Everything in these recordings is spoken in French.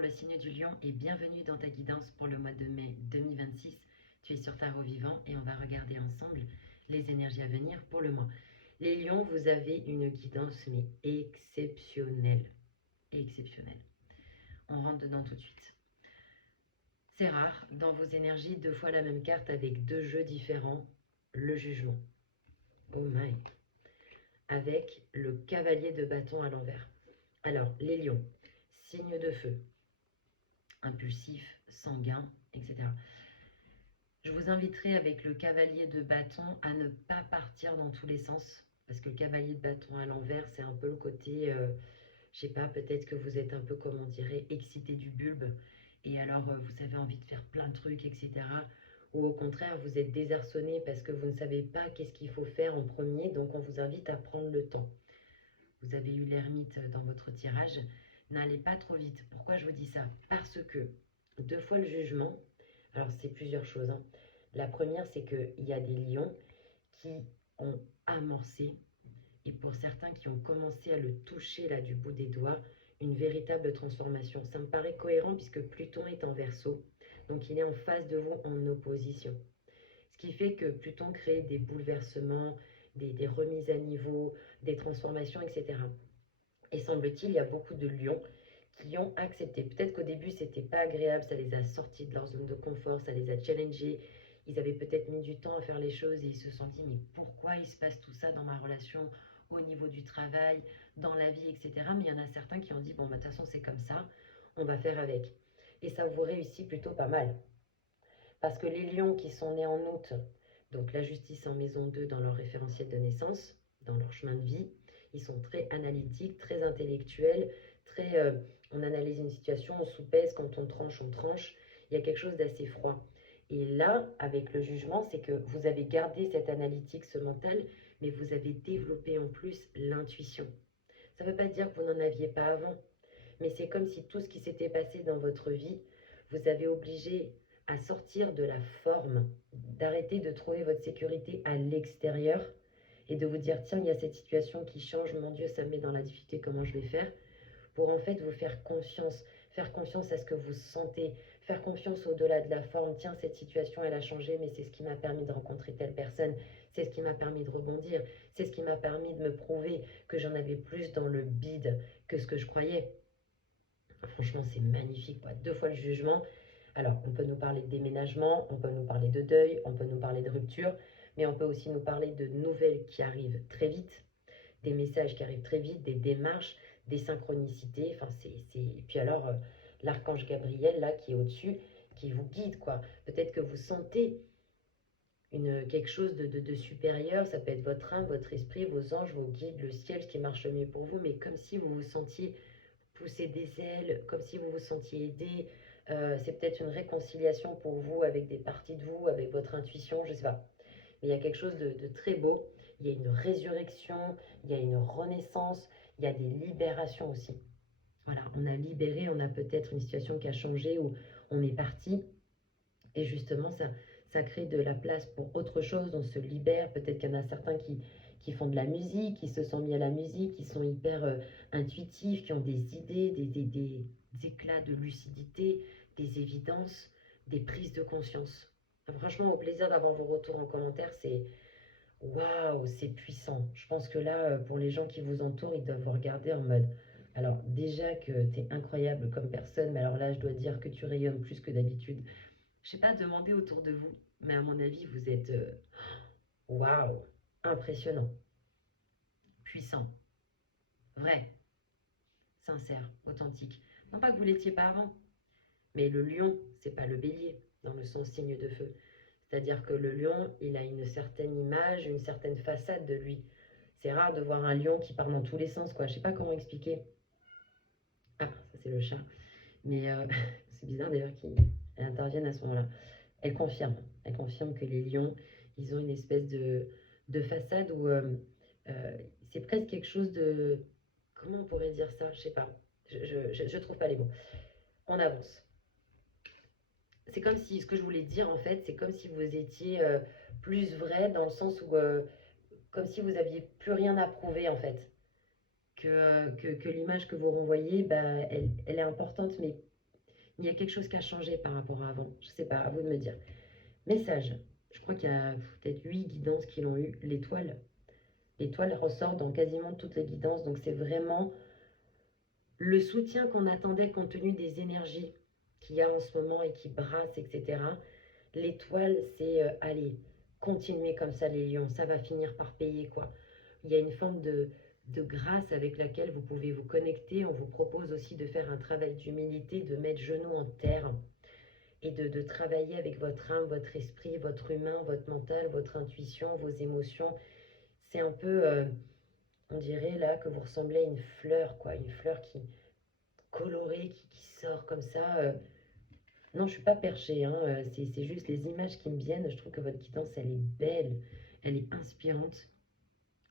le signe du lion et bienvenue dans ta guidance pour le mois de mai 2026. Tu es sur Tarot Vivant et on va regarder ensemble les énergies à venir pour le mois. Les lions, vous avez une guidance mais exceptionnelle. Exceptionnelle. On rentre dedans tout de suite. C'est rare, dans vos énergies, 2 fois la même carte avec 2 jeux différents. Le jugement. Oh my. Avec le cavalier de bâton à l'envers. Alors, les lions, signe de feu, impulsif, sanguin, etc. Je vous inviterai avec le cavalier de bâton à ne pas partir dans tous les sens, parce que le cavalier de bâton à l'envers, c'est un peu le côté, je sais pas, peut-être que vous êtes un peu, comme on dirait, excité du bulbe, et alors vous avez envie de faire plein de trucs, etc. Ou au contraire, vous êtes désarçonné parce que vous ne savez pas qu'est-ce qu'il faut faire en premier, donc on vous invite à prendre le temps. Vous avez eu l'ermite dans votre tirage, n'allez pas trop vite. Pourquoi je vous dis ça? Parce que 2 fois le jugement, alors c'est plusieurs choses, hein. La première, c'est qu'il y a des lions qui ont amorcé, et pour certains qui ont commencé à le toucher là du bout des doigts, une véritable transformation. Ça me paraît cohérent puisque Pluton est en Verseau, donc il est en face de vous en opposition. Ce qui fait que Pluton crée des bouleversements, des remises à niveau, des transformations, etc. Et semble-t-il, il y a beaucoup de lions qui ont accepté. Peut-être qu'au début, c'était pas agréable, ça les a sortis de leur zone de confort, ça les a challengés. Ils avaient peut-être mis du temps à faire les choses et ils se sont dit, mais pourquoi il se passe tout ça dans ma relation, au niveau du travail, dans la vie, etc. Mais il y en a certains qui ont dit, bon, bah, de toute façon, c'est comme ça, on va faire avec. Et ça vous réussit plutôt pas mal. Parce que les lions qui sont nés en août, donc la justice en maison 2 dans leur référentiel de naissance, dans leur chemin de vie, ils sont très analytiques, très intellectuels, très, on analyse une situation, on sous-pèse, quand on tranche, on tranche. Il y a quelque chose d'assez froid. Et là, avec le jugement, c'est que vous avez gardé cette analytique, ce mental, mais vous avez développé en plus l'intuition. Ça ne veut pas dire que vous n'en aviez pas avant, mais c'est comme si tout ce qui s'était passé dans votre vie, vous avez obligé à sortir de la forme, d'arrêter de trouver votre sécurité à l'extérieur et de vous dire, tiens, il y a cette situation qui change, mon Dieu, ça me met dans la difficulté, comment je vais faire, pour en fait vous faire confiance à ce que vous sentez, faire confiance au-delà de la forme. Tiens, cette situation, elle a changé, mais c'est ce qui m'a permis de rencontrer telle personne, c'est ce qui m'a permis de rebondir, c'est ce qui m'a permis de me prouver que j'en avais plus dans le bide que ce que je croyais. Franchement, c'est magnifique, quoi. 2 fois le jugement. Alors, on peut nous parler de déménagement, on peut nous parler de deuil, on peut nous parler de rupture, mais on peut aussi nous parler de nouvelles qui arrivent très vite, des messages qui arrivent très vite, des démarches, des synchronicités. Enfin, Et puis alors, l'archange Gabriel, là, qui est au-dessus, qui vous guide, quoi. Peut-être que vous sentez quelque chose de supérieur, ça peut être votre âme, votre esprit, vos anges, vos guides, le ciel, ce qui marche le mieux pour vous, mais comme si vous vous sentiez pousser des ailes, comme si vous vous sentiez aidé. C'est peut-être une réconciliation pour vous avec des parties de vous, avec votre intuition, je ne sais pas. Mais il y a quelque chose de très beau. Il y a une résurrection, il y a une renaissance, il y a des libérations aussi. Voilà, on a libéré, on a peut-être une situation qui a changé où on est parti. Et justement, ça crée de la place pour autre chose, on se libère. Peut-être qu'il y en a certains qui font de la musique, qui se sont mis à la musique, qui sont hyper intuitifs, qui ont des idées, des éclats de lucidité, des évidences, des prises de conscience. Franchement, au plaisir d'avoir vos retours en commentaire, c'est waouh, c'est puissant. Je pense que là, pour les gens qui vous entourent, ils doivent vous regarder en mode. Alors, déjà que tu es incroyable comme personne, mais alors là, je dois dire que tu rayonnes plus que d'habitude. Je sais pas, demandez autour de vous, mais à mon avis, vous êtes waouh, impressionnant, puissant, vrai, sincère, authentique. Non pas que vous l'étiez pas avant, mais le lion, c'est pas le bélier dans le sens signe de feu. C'est-à-dire que le lion, il a une certaine image, une certaine façade de lui. C'est rare de voir un lion qui part dans tous les sens, quoi. Je sais pas comment expliquer. Ah, ça c'est le chat. Mais c'est bizarre d'ailleurs qu'elle intervienne à ce moment-là. Elle confirme que les lions, ils ont une espèce de façade où c'est presque quelque chose de... Comment on pourrait dire ça? Je sais pas. Je trouve pas les mots. On avance. C'est comme si, ce que je voulais dire en fait, c'est comme si vous étiez plus vrai dans le sens où, comme si vous aviez plus rien à prouver en fait. Que l'image que vous renvoyez, bah, elle est importante, mais Il y a quelque chose qui a changé par rapport à avant. Je ne sais pas, à vous de me dire. Message. Je crois qu'il y a peut-être 8 guidances qui l'ont eu. L'étoile. L'étoile ressort dans quasiment toutes les guidances. Donc c'est vraiment le soutien qu'on attendait compte tenu des énergies qu'il y a en ce moment et qui brassent, etc. L'étoile, c'est allez, continuez comme ça les lions, ça va finir par payer quoi. Il y a une forme de grâce avec laquelle vous pouvez vous connecter. On vous propose aussi de faire un travail d'humilité, de mettre genoux en terre et de travailler avec votre âme, votre esprit, votre humain, votre mental, votre intuition, vos émotions. C'est un peu, on dirait là que vous ressemblez à une fleur, quoi, une fleur qui colorée, qui sort comme ça. Non, je suis pas perchée, hein, c'est juste les images qui me viennent. Je trouve que votre guidance, elle est belle, elle est inspirante.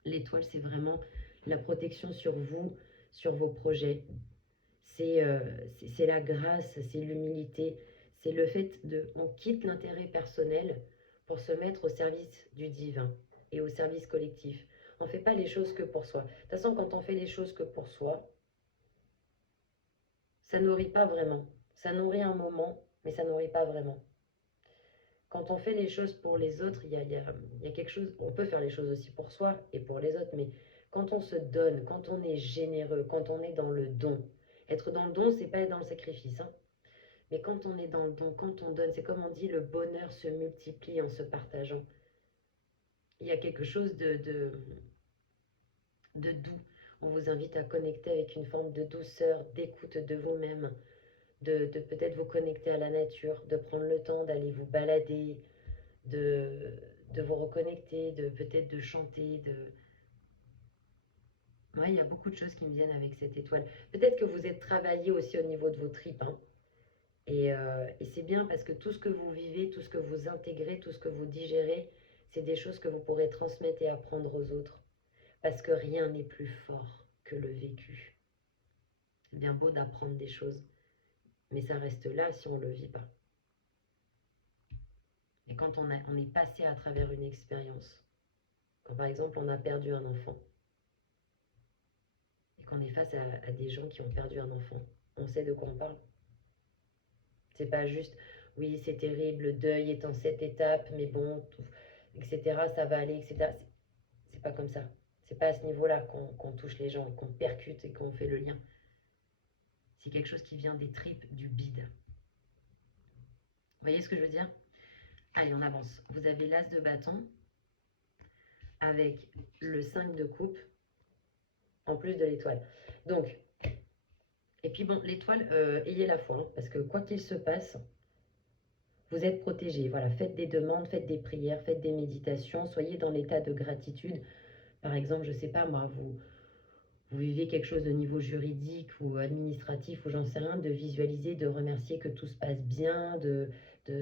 L'étoile, c'est vraiment la protection sur vous, sur vos projets. C'est la grâce, c'est l'humilité, c'est le fait de... On quitte l'intérêt personnel pour se mettre au service du divin et au service collectif. On ne fait pas les choses que pour soi. De toute façon, quand on fait les choses que pour soi, ça nourrit pas vraiment. Ça nourrit un moment, mais ça nourrit pas vraiment. Quand on fait les choses pour les autres, il y a quelque chose... On peut faire les choses aussi pour soi et pour les autres, mais quand on se donne, quand on est généreux, quand on est dans le don, être dans le don, c'est pas être dans le sacrifice, hein. Mais quand on est dans le don, quand on donne, c'est comme on dit, le bonheur se multiplie en se partageant. Il y a quelque chose de doux. On vous invite à connecter avec une forme de douceur, d'écoute de vous-même, de peut-être vous connecter à la nature, de prendre le temps d'aller vous balader, de, de vous reconnecter, de peut-être de chanter, de... Ouais, il y a beaucoup de choses qui me viennent avec cette étoile. Peut-être que vous êtes travaillé aussi au niveau de vos tripes, hein. Et c'est bien parce que tout ce que vous vivez, tout ce que vous intégrez, tout ce que vous digérez, c'est des choses que vous pourrez transmettre et apprendre aux autres. Parce que rien n'est plus fort que le vécu. C'est bien beau d'apprendre des choses, mais ça reste là si on ne le vit pas. Et quand on est passé à travers une expérience, quand par exemple on a perdu un enfant, et qu'on est face à des gens qui ont perdu un enfant, on sait de quoi on parle. C'est pas juste, oui, c'est terrible, le deuil est en cette étape, mais bon, etc., ça va aller, etc. C'est pas comme ça. C'est pas à ce niveau-là qu'on touche les gens, qu'on percute et qu'on fait le lien. C'est quelque chose qui vient des tripes, du bide. Vous voyez ce que je veux dire? Allez, on avance. Vous avez l'as de bâton avec le 5 de coupe en plus de l'étoile. Donc, et puis bon, l'étoile, ayez la foi, hein, parce que quoi qu'il se passe, vous êtes protégés. Voilà, faites des demandes, faites des prières, faites des méditations, soyez dans l'état de gratitude. Par exemple, je ne sais pas moi, vous vivez quelque chose de niveau juridique ou administratif ou j'en sais rien, de visualiser, de remercier que tout se passe bien, vous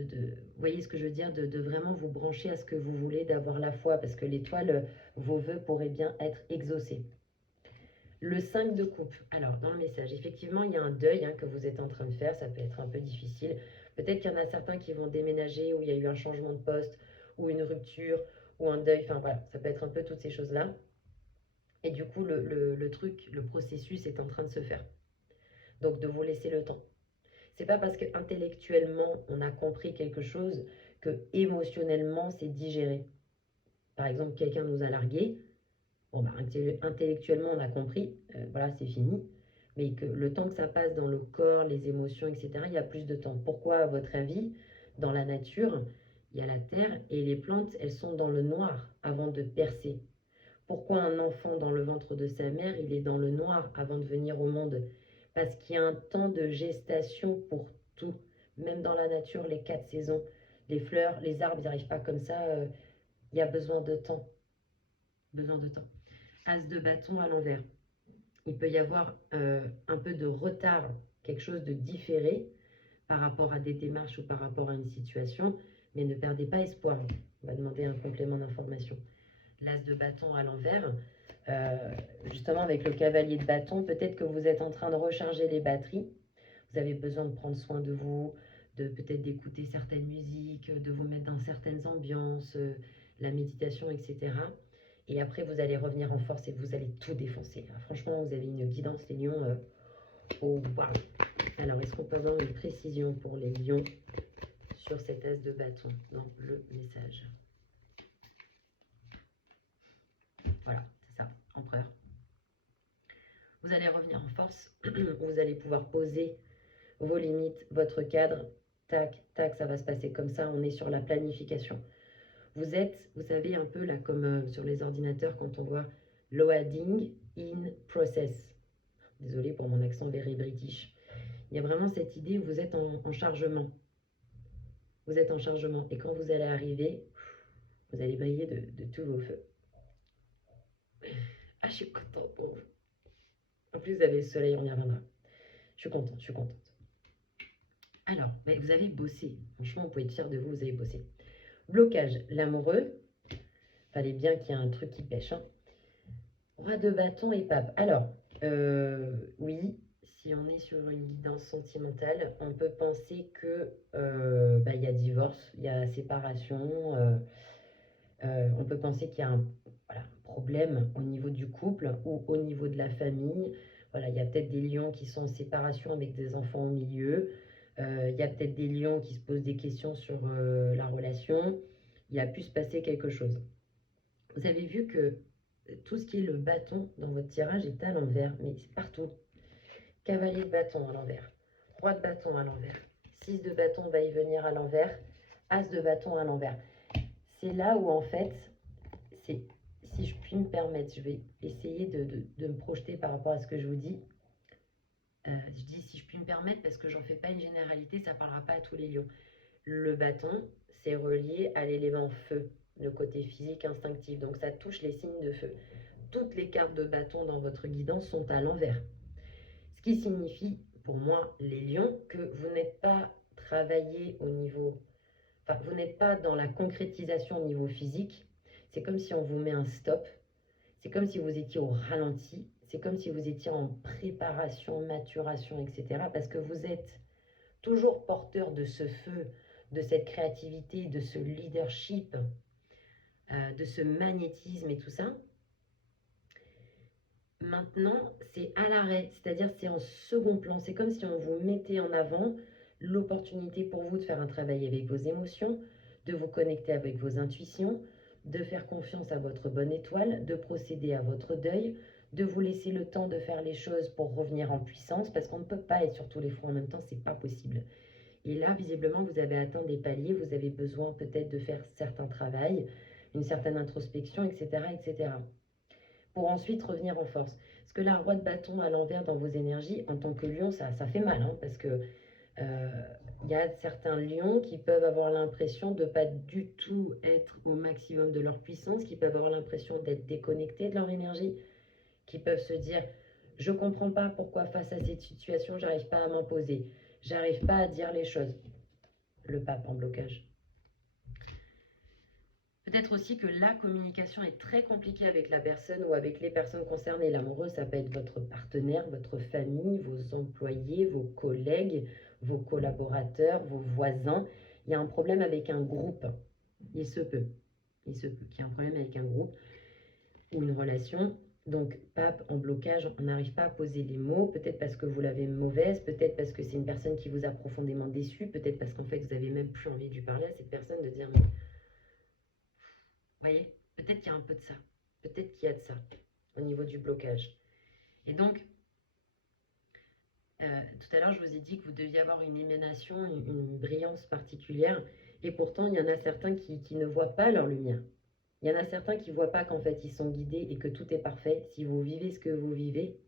voyez ce que je veux dire, de vraiment vous brancher à ce que vous voulez, d'avoir la foi, parce que l'étoile, vos vœux pourraient bien être exaucés. Le 5 de coupe. Alors, dans le message, effectivement, il y a un deuil, hein, que vous êtes en train de faire. Ça peut être un peu difficile. Peut-être qu'il y en a certains qui vont déménager, où il y a eu un changement de poste, ou une rupture, ou un deuil. Enfin, voilà, ça peut être un peu toutes ces choses-là. Et du coup, le truc, le processus est en train de se faire. Donc, de vous laisser le temps. C'est pas parce qu'intellectuellement, on a compris quelque chose que émotionnellement, c'est digéré. Par exemple, quelqu'un nous a largués. Bon, bah, intellectuellement, on a compris, voilà, c'est fini. Mais que le temps que ça passe dans le corps, les émotions, etc., il y a plus de temps. Pourquoi, à votre avis, dans la nature, il y a la terre et les plantes, elles sont dans le noir avant de percer? Pourquoi un enfant dans le ventre de sa mère, il est dans le noir avant de venir au monde? Parce qu'il y a un temps de gestation pour tout. Même dans la nature, les 4 saisons, les fleurs, les arbres, ils n'arrivent pas comme ça. Il y a besoin de temps. Besoin de temps. As de bâton à l'envers. Il peut y avoir un peu de retard, quelque chose de différé par rapport à des démarches ou par rapport à une situation, mais ne perdez pas espoir. On va demander un complément d'information. L'as de bâton à l'envers, justement avec le cavalier de bâton, peut-être que vous êtes en train de recharger les batteries. Vous avez besoin de prendre soin de vous, de peut-être d'écouter certaines musiques, de vous mettre dans certaines ambiances, la méditation, etc. Et après, vous allez revenir en force et vous allez tout défoncer. Franchement, vous avez une guidance, les lions. Oh, wow. Alors, est-ce qu'on peut avoir une précision pour les lions sur cet as de bâton dans le message? Voilà, c'est ça, empereur. Vous allez revenir en force, vous allez pouvoir poser vos limites, votre cadre, tac, tac, ça va se passer comme ça, on est sur la planification. Vous êtes, vous savez, un peu là comme sur les ordinateurs quand on voit loading in process. Désolée pour mon accent very british. Il y a vraiment cette idée où vous êtes en chargement. Vous êtes en chargement et quand vous allez arriver, vous allez briller de tous vos feux. Ah, je suis contente pour vous. En plus, vous avez le soleil, on y reviendra. Je suis contente, je suis contente. Alors, mais vous avez bossé. Franchement, vous pouvez être fier de vous, vous avez bossé. Blocage, l'amoureux. Fallait bien qu'il y ait un truc qui pêche. Hein. Roi de bâton et pape. Alors, oui, si on est sur une guidance sentimentale, on peut penser que y a divorce, il y a séparation. On peut penser qu'il y a un problème au niveau du couple ou au niveau de la famille. Voilà, il y a peut-être des lions qui sont en séparation avec des enfants au milieu. Il y a peut-être des lions qui se posent des questions sur la relation. Il a pu se passer quelque chose. Vous avez vu que tout ce qui est le bâton dans votre tirage est à l'envers, mais c'est partout. Cavalier de bâton à l'envers. Roi de bâton à l'envers. 6 de bâton va y venir à l'envers. As de bâton à l'envers. C'est là où en fait, c'est, si je puis me permettre, je vais essayer de me projeter par rapport à ce que je vous dis. Je dis si je puis me permettre parce que j'en fais pas une généralité, ça parlera pas à tous les lions. Le bâton, c'est relié à l'élément feu, le côté physique instinctif, donc ça touche les signes de feu. Toutes les cartes de bâton dans votre guidance sont à l'envers. Ce qui signifie, pour moi, les lions, que vous n'êtes pas travaillé au niveau... Enfin, vous n'êtes pas dans la concrétisation au niveau physique. C'est comme si on vous met un stop. C'est comme si vous étiez au ralenti. C'est comme si vous étiez en préparation, maturation, etc. Parce que vous êtes toujours porteur de ce feu, de cette créativité, de ce leadership, de ce magnétisme et tout ça. Maintenant, c'est à l'arrêt, c'est-à-dire c'est en second plan. C'est comme si on vous mettait en avant l'opportunité pour vous de faire un travail avec vos émotions, de vous connecter avec vos intuitions, de faire confiance à votre bonne étoile, de procéder à votre deuil, de vous laisser le temps de faire les choses pour revenir en puissance, parce qu'on ne peut pas être sur tous les fronts en même temps, c'est pas possible. Et là, visiblement, vous avez atteint des paliers, vous avez besoin peut-être de faire certains travaux, une certaine introspection, etc., etc., pour ensuite revenir en force. Parce que la roi de bâton à l'envers dans vos énergies, en tant que lion, ça fait mal, hein, parce que y a certains lions qui peuvent avoir l'impression de ne pas du tout être au maximum de leur puissance, qui peuvent avoir l'impression d'être déconnectés de leur énergie, qui peuvent se dire « je ne comprends pas pourquoi face à cette situation, j'arrive pas à m'imposer, j'arrive pas à dire les choses ». Le pape en blocage. Peut-être aussi que la communication est très compliquée avec la personne ou avec les personnes concernées. L'amoureux, ça peut être votre partenaire, votre famille, vos employés, vos collègues, vos collaborateurs, vos voisins. Il y a un problème avec un groupe. Il se peut qu'il y ait un problème avec un groupe ou une relation. Donc, pape en blocage, on n'arrive pas à poser les mots, peut-être parce que vous l'avez mauvaise, peut-être parce que c'est une personne qui vous a profondément déçu, peut-être parce qu'en fait, vous n'avez même plus envie de lui parler à cette personne, de dire, mais vous voyez, peut-être qu'il y a un peu de ça. Peut-être qu'il y a de ça au niveau du blocage. Et donc, tout à l'heure, je vous ai dit que vous deviez avoir une émanation, une brillance particulière. Et pourtant, il y en a certains qui ne voient pas leur lumière. Il y en a certains qui ne voient pas qu'en fait, ils sont guidés et que tout est parfait. Si vous vivez ce que vous vivez,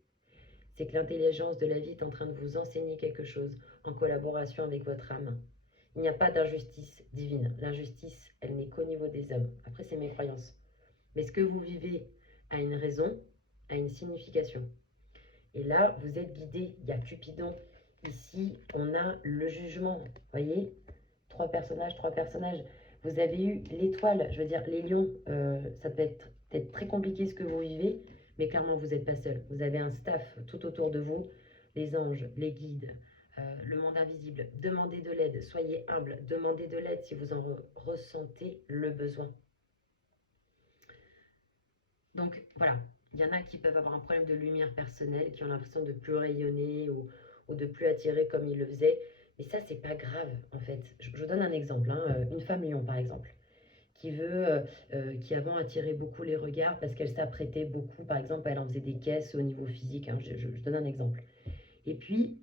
c'est que l'intelligence de la vie est en train de vous enseigner quelque chose en collaboration avec votre âme. Il n'y a pas d'injustice divine. L'injustice, elle n'est qu'au niveau des hommes. Après, c'est mes croyances. Mais ce que vous vivez a une raison, a une signification. Et là, vous êtes guidé. Il y a Cupidon. Ici, on a le jugement. Vous voyez, trois personnages. Vous avez eu l'étoile. Je veux dire, les lions, ça peut être peut-être très compliqué ce que vous vivez, mais clairement, vous n'êtes pas seul. Vous avez un staff tout autour de vous. Les anges, les guides, le monde invisible. Demandez de l'aide. Soyez humble. Demandez de l'aide si vous en ressentez le besoin. Donc voilà, il y en a qui peuvent avoir un problème de lumière personnelle, qui ont l'impression de plus rayonner ou ou de plus attirer comme il le faisait. Et ça, c'est pas grave, en fait. Je vous donne un exemple, hein. Une femme lion, par exemple, qui avant attirait beaucoup les regards parce qu'elle s'apprêtait beaucoup. Par exemple, elle en faisait des caisses au niveau physique, hein. Je donne un exemple. Et puis,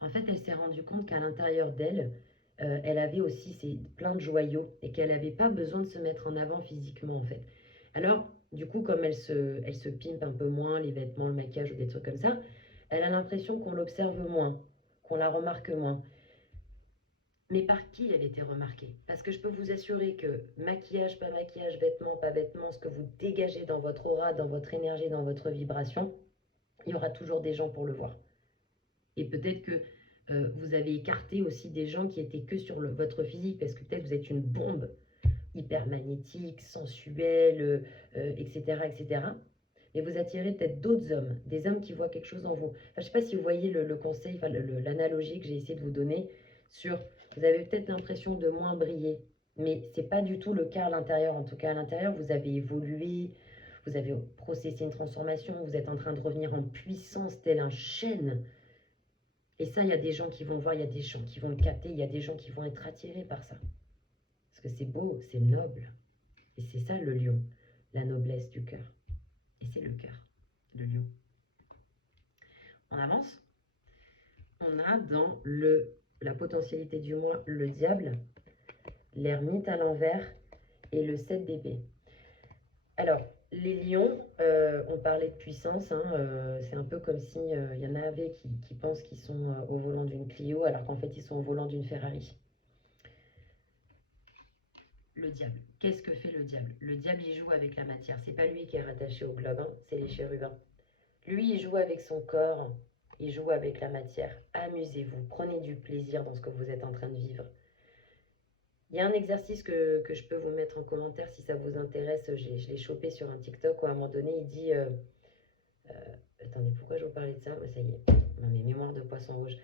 en fait, elle s'est rendue compte qu'à l'intérieur d'elle, elle avait aussi plein de joyaux et qu'elle n'avait pas besoin de se mettre en avant physiquement, en fait. Alors, du coup, comme elle se pimpe un peu moins, les vêtements, le maquillage ou des trucs comme ça, elle a l'impression qu'on l'observe moins, qu'on la remarque moins. Mais par qui elle était remarquée? Parce que je peux vous assurer que maquillage, pas maquillage, vêtements, pas vêtements, ce que vous dégagez dans votre aura, dans votre énergie, dans votre vibration, il y aura toujours des gens pour le voir. Et peut-être que vous avez écarté aussi des gens qui étaient que sur votre physique, parce que peut-être vous êtes une bombe hyper magnétique, sensuelle, etc., etc. Et vous attirez peut-être d'autres hommes, des hommes qui voient quelque chose en vous. Enfin, je ne sais pas si vous voyez le conseil, enfin, l'analogie que j'ai essayé de vous donner sur, vous avez peut-être l'impression de moins briller, mais ce n'est pas du tout le cas à l'intérieur. En tout cas, à l'intérieur, vous avez évolué, vous avez processé une transformation, vous êtes en train de revenir en puissance tel un chêne. Et ça, il y a des gens qui vont le voir, il y a des gens qui vont le capter, il y a des gens qui vont être attirés par ça. Parce que c'est beau, c'est noble. Et c'est ça le lion, la noblesse du cœur. Et c'est le cœur, le lion. On avance. On a dans la potentialité du moi le diable, l'ermite à l'envers et le 7 d'épée. Alors, les lions, on parlait de puissance, hein, c'est un peu comme si y en avait qui pensent qu'ils sont au volant d'une Clio alors qu'en fait ils sont au volant d'une Ferrari. Le diable. Qu'est-ce que fait le diable? Le diable, il joue avec la matière. C'est pas lui qui est rattaché au globe, hein, c'est les chérubins. Lui, il joue avec son corps, il joue avec la matière. Amusez-vous, prenez du plaisir dans ce que vous êtes en train de vivre. Il y a un exercice que je peux vous mettre en commentaire si ça vous intéresse. Je l'ai chopé sur un TikTok où à un moment donné, il dit... attendez, pourquoi je vous parlais de ça? Ça y est, mes mémoires de poisson rouge.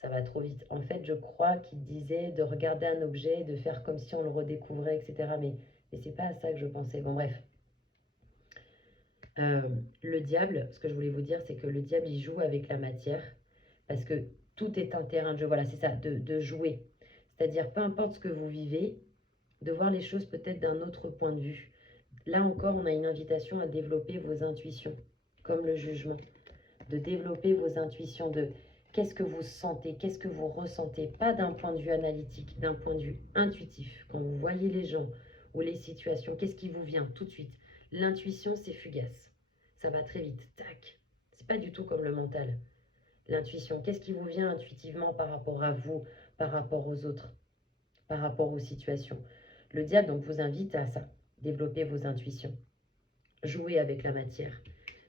Ça va trop vite. En fait, je crois qu'il disait de regarder un objet, de faire comme si on le redécouvrait, etc. Mais c'est pas à ça que je pensais. Bon, bref. Le diable, ce que je voulais vous dire, c'est que le diable, il joue avec la matière. Parce que tout est un terrain de jeu. Voilà, c'est ça, de jouer. C'est-à-dire, peu importe ce que vous vivez, de voir les choses peut-être d'un autre point de vue. Là encore, on a une invitation à développer vos intuitions, comme le jugement. De développer vos intuitions, de qu'est-ce que vous sentez, qu'est-ce que vous ressentez, pas d'un point de vue analytique, d'un point de vue intuitif. Quand vous voyez les gens ou les situations, qu'est-ce qui vous vient tout de suite? L'intuition, c'est fugace. Ça va très vite, tac. C'est pas du tout comme le mental. L'intuition, qu'est-ce qui vous vient intuitivement par rapport à vous, par rapport aux autres, par rapport aux situations? Le diable, donc, vous invite à ça, développer vos intuitions. Jouer avec la matière.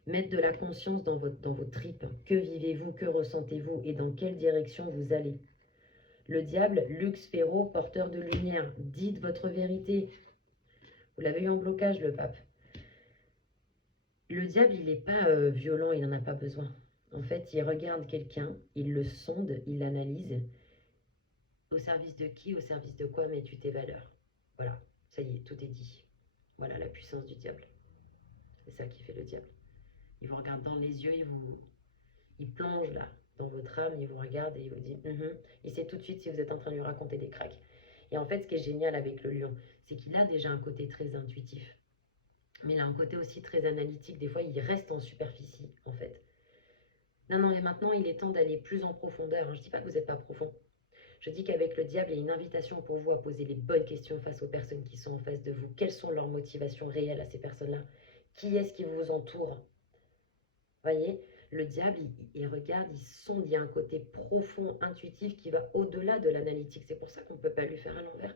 Mettre de la conscience dans vos tripes. Que vivez-vous, que ressentez-vous et dans quelle direction vous allez? Le diable, Lux Ferro, porteur de lumière. Dites votre vérité. Vous l'avez eu en blocage, le pape. Le diable, il n'est pas violent, il n'en a pas besoin. En fait, il regarde quelqu'un, il le sonde, il l'analyse. Au service de qui, au service de quoi mets-tu tes valeurs? Voilà, ça y est, tout est dit. Voilà la puissance du diable. C'est ça qui fait le diable. Il vous regarde dans les yeux, il plonge là dans votre âme, il vous regarde et il vous dit il sait tout de suite si vous êtes en train de lui raconter des cracks. Et en fait, ce qui est génial avec le lion, c'est qu'il a déjà un côté très intuitif. Mais il a un côté aussi très analytique. Des fois, il reste en superficie, en fait. Non, mais maintenant, il est temps d'aller plus en profondeur. Je ne dis pas que vous n'êtes pas profond. Je dis qu'avec le diable, il y a une invitation pour vous à poser les bonnes questions face aux personnes qui sont en face de vous. Quelles sont leurs motivations réelles à ces personnes-là? Qui est-ce qui vous entoure? Voyez, le diable, il regarde, il sonde, il y a un côté profond, intuitif qui va au-delà de l'analytique. C'est pour ça qu'on ne peut pas lui faire à l'envers.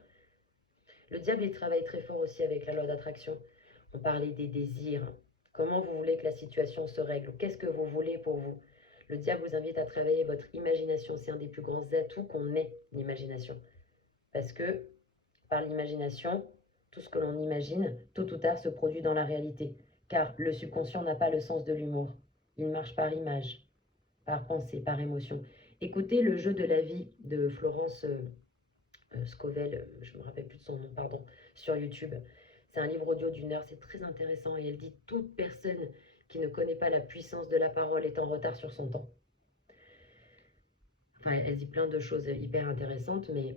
Le diable, il travaille très fort aussi avec la loi d'attraction. On parlait des désirs. Comment vous voulez que la situation se règle? Qu'est-ce que vous voulez pour vous? Le diable vous invite à travailler votre imagination. C'est un des plus grands atouts qu'on ait, l'imagination. Parce que par l'imagination, tout ce que l'on imagine, tôt ou tard, se produit dans la réalité. Car le subconscient n'a pas le sens de l'humour. Il marche par image, par pensée, par émotion. Écoutez le jeu de la vie de Florence Scovel, je ne me rappelle plus de son nom, pardon, sur YouTube. C'est un livre audio d'1 heure, c'est très intéressant et elle dit toute personne qui ne connaît pas la puissance de la parole est en retard sur son temps. Enfin, elle dit plein de choses hyper intéressantes, mais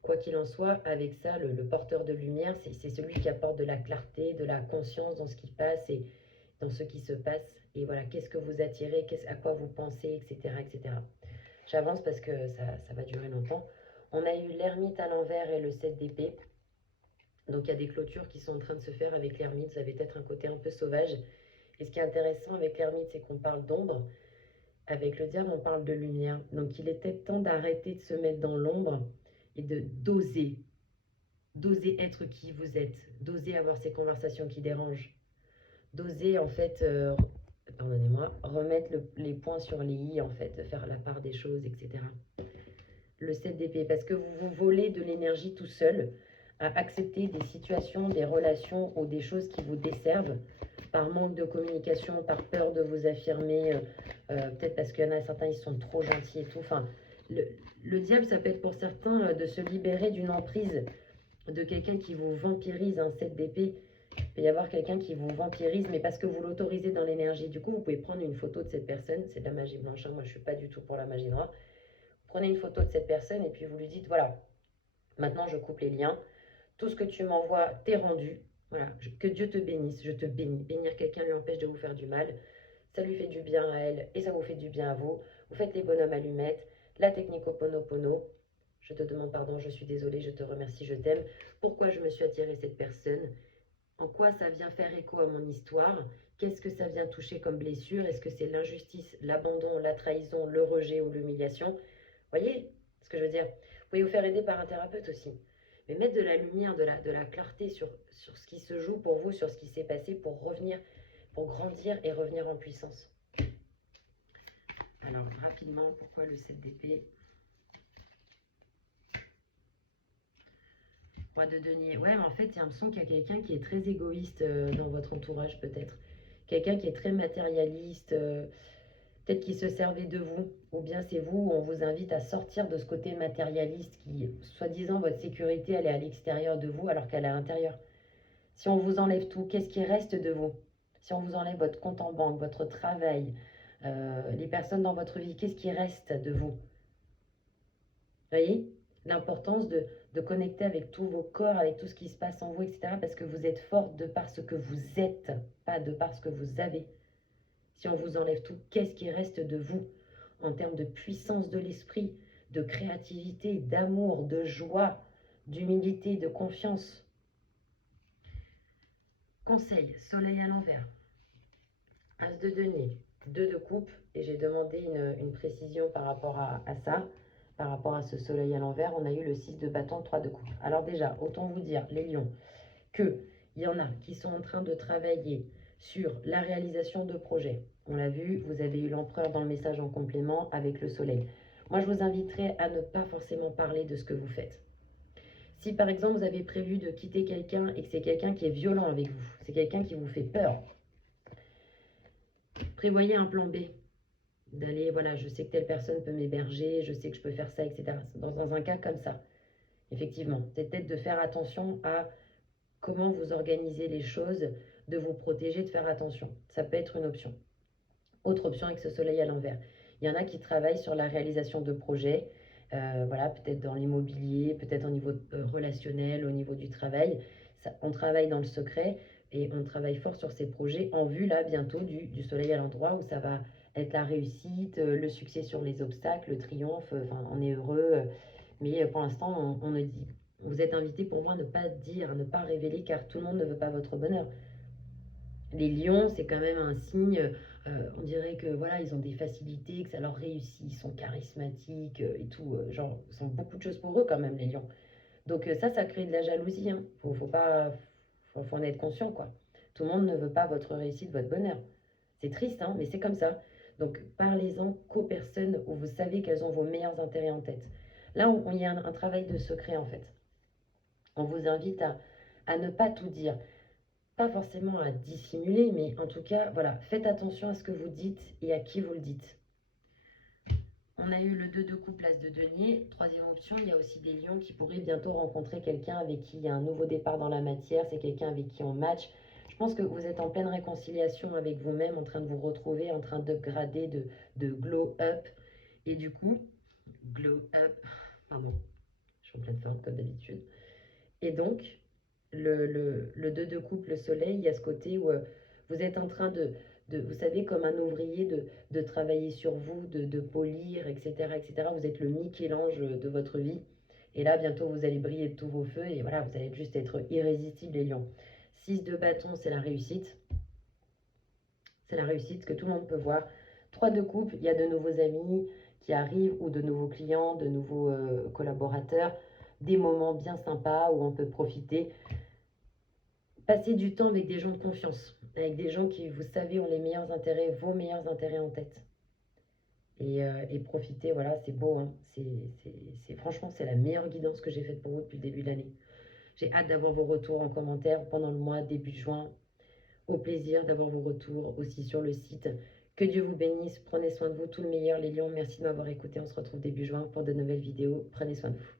quoi qu'il en soit, avec ça, le porteur de lumière, c'est celui qui apporte de la clarté, de la conscience dans ce qui passe et dans ce qui se passe. Et voilà, qu'est-ce que vous attirez, à quoi vous pensez, etc. etc. J'avance parce que ça va durer longtemps. On a eu l'ermite à l'envers et le 7 d'épée. Donc il y a des clôtures qui sont en train de se faire avec l'ermite. Ça avait peut-être un côté un peu sauvage. Et ce qui est intéressant avec l'ermite, c'est qu'on parle d'ombre. Avec le diable, on parle de lumière. Donc il était temps d'arrêter de se mettre dans l'ombre et de d'oser être qui vous êtes, d'oser avoir ces conversations qui dérangent, d'oser en fait, pardonnez-moi, remettre les points sur les i en fait, de faire la part des choses, etc. Le 7 d'épée, parce que vous vous volez de l'énergie tout seul à accepter des situations, des relations ou des choses qui vous desservent par manque de communication, par peur de vous affirmer, peut-être parce qu'il y en a certains, ils sont trop gentils et tout. Enfin, le diable, ça peut être pour certains de se libérer d'une emprise de quelqu'un qui vous vampirise, un 7 d'épée. Il peut y avoir quelqu'un qui vous vampirise, mais parce que vous l'autorisez dans l'énergie. Du coup, vous pouvez prendre une photo de cette personne. C'est de la magie blanche, hein. Moi, je ne suis pas du tout pour la magie noire. Prenez une photo de cette personne et puis vous lui dites, voilà, maintenant je coupe les liens. Tout ce que tu m'envoies t'est rendu. Voilà, que Dieu te bénisse, je te bénis. Bénir quelqu'un lui empêche de vous faire du mal. Ça lui fait du bien à elle et ça vous fait du bien à vous. Vous faites les bonhommes allumettes, la technique Ho'oponopono. Je te demande pardon, je suis désolée, je te remercie, je t'aime. Pourquoi je me suis attirée cette personne? En quoi ça vient faire écho à mon histoire? Qu'est-ce que ça vient toucher comme blessure? Est-ce que c'est l'injustice, l'abandon, la trahison, le rejet ou l'humiliation? Voyez ce que je veux dire? Vous pouvez vous faire aider par un thérapeute aussi. Mais mettre de la lumière, de la clarté sur ce qui se joue pour vous, sur ce qui s'est passé pour revenir, pour grandir et revenir en puissance. Alors, rapidement, pourquoi le 7 d'épée? Roi de denier. Ouais, mais en fait, il y a l'impression qu'il y a quelqu'un qui est très égoïste dans votre entourage, peut-être. Quelqu'un qui est très matérialiste, peut-être qui se servait de vous. Ou bien c'est vous, on vous invite à sortir de ce côté matérialiste qui, soi-disant, votre sécurité, elle est à l'extérieur de vous alors qu'elle est à l'intérieur. Si on vous enlève tout, qu'est-ce qui reste de vous? Si on vous enlève votre compte en banque, votre travail, les personnes dans votre vie, qu'est-ce qui reste de vous? Vous voyez l'importance de connecter avec tous vos corps, avec tout ce qui se passe en vous, etc. Parce que vous êtes fort de par ce que vous êtes, pas de par ce que vous avez. Si on vous enlève tout, qu'est-ce qui reste de vous en termes de puissance de l'esprit, de créativité, d'amour, de joie, d'humilité, de confiance? Conseil, soleil à l'envers. As de denier, 2 de coupe, et j'ai demandé une précision par rapport à ça, par rapport à ce soleil à l'envers. On a eu le 6 de bâton, 3 de coupe. Alors déjà, autant vous dire, les lions, qu'il y en a qui sont en train de travailler sur la réalisation de projets. On l'a vu, vous avez eu l'empereur dans le message en complément avec le soleil. Moi, je vous inviterai à ne pas forcément parler de ce que vous faites. Si par exemple, vous avez prévu de quitter quelqu'un et que c'est quelqu'un qui est violent avec vous, c'est quelqu'un qui vous fait peur, prévoyez un plan B. D'aller, voilà, je sais que telle personne peut m'héberger, je sais que je peux faire ça, etc. Dans un cas comme ça, effectivement, c'est peut-être de faire attention à comment vous organisez les choses, de vous protéger, de faire attention. Ça peut être une option. Autre option avec ce soleil à l'envers. Il y en a qui travaillent sur la réalisation de projets, voilà, peut-être dans l'immobilier, peut-être au niveau relationnel, au niveau du travail. Ça, on travaille dans le secret et on travaille fort sur ces projets en vue là bientôt du soleil à l'endroit où ça va être la réussite, le succès sur les obstacles, le triomphe, enfin on est heureux, mais pour l'instant on ne dit, vous êtes invité pour moi à ne pas dire, à ne pas révéler car tout le monde ne veut pas votre bonheur. Les lions, c'est quand même un signe, on dirait que voilà, ils ont des facilités, que ça leur réussit, ils sont charismatiques et tout, genre, ils sont beaucoup de choses pour eux quand même, les lions. Donc ça crée de la jalousie, hein. Faut pas, faut en être conscient, quoi. Tout le monde ne veut pas votre réussite, votre bonheur. C'est triste, hein, mais c'est comme ça. Donc parlez-en qu'aux personnes où vous savez qu'elles ont vos meilleurs intérêts en tête. Là, il y a un travail de secret, en fait. On vous invite à ne pas tout dire. Pas forcément à dissimuler, mais en tout cas, voilà, faites attention à ce que vous dites et à qui vous le dites. On a eu le 2 de coupe, l'as de denier. Troisième option, il y a aussi des lions qui pourraient bientôt rencontrer quelqu'un avec qui il y a un nouveau départ dans la matière. C'est quelqu'un avec qui on match. Je pense que vous êtes en pleine réconciliation avec vous-même, en train de vous retrouver, en train d'upgrader, de glow up. Et du coup, glow up. Pardon, je suis en pleine forme comme d'habitude. Et donc, le 2 de coupe, le soleil, il y a ce côté où vous êtes en train vous savez, comme un ouvrier, de travailler sur vous, de polir, etc., etc. Vous êtes le Michel-Ange de votre vie. Et là, bientôt, vous allez briller de tous vos feux et voilà, vous allez juste être irrésistible, les lions. 6 de bâton, c'est la réussite. C'est la réussite que tout le monde peut voir. 3 de coupe, il y a de nouveaux amis qui arrivent ou de nouveaux clients, de nouveaux collaborateurs. Des moments bien sympas où on peut profiter. Passer du temps avec des gens de confiance, avec des gens qui, vous savez, ont les meilleurs intérêts, vos meilleurs intérêts en tête. Et profiter, voilà, c'est beau, hein. Franchement, c'est la meilleure guidance que j'ai faite pour vous depuis le début de l'année. J'ai hâte d'avoir vos retours en commentaire pendant le mois, début juin. Au plaisir d'avoir vos retours aussi sur le site. Que Dieu vous bénisse, prenez soin de vous, tout le meilleur les lions. Merci de m'avoir écouté, on se retrouve début juin pour de nouvelles vidéos. Prenez soin de vous.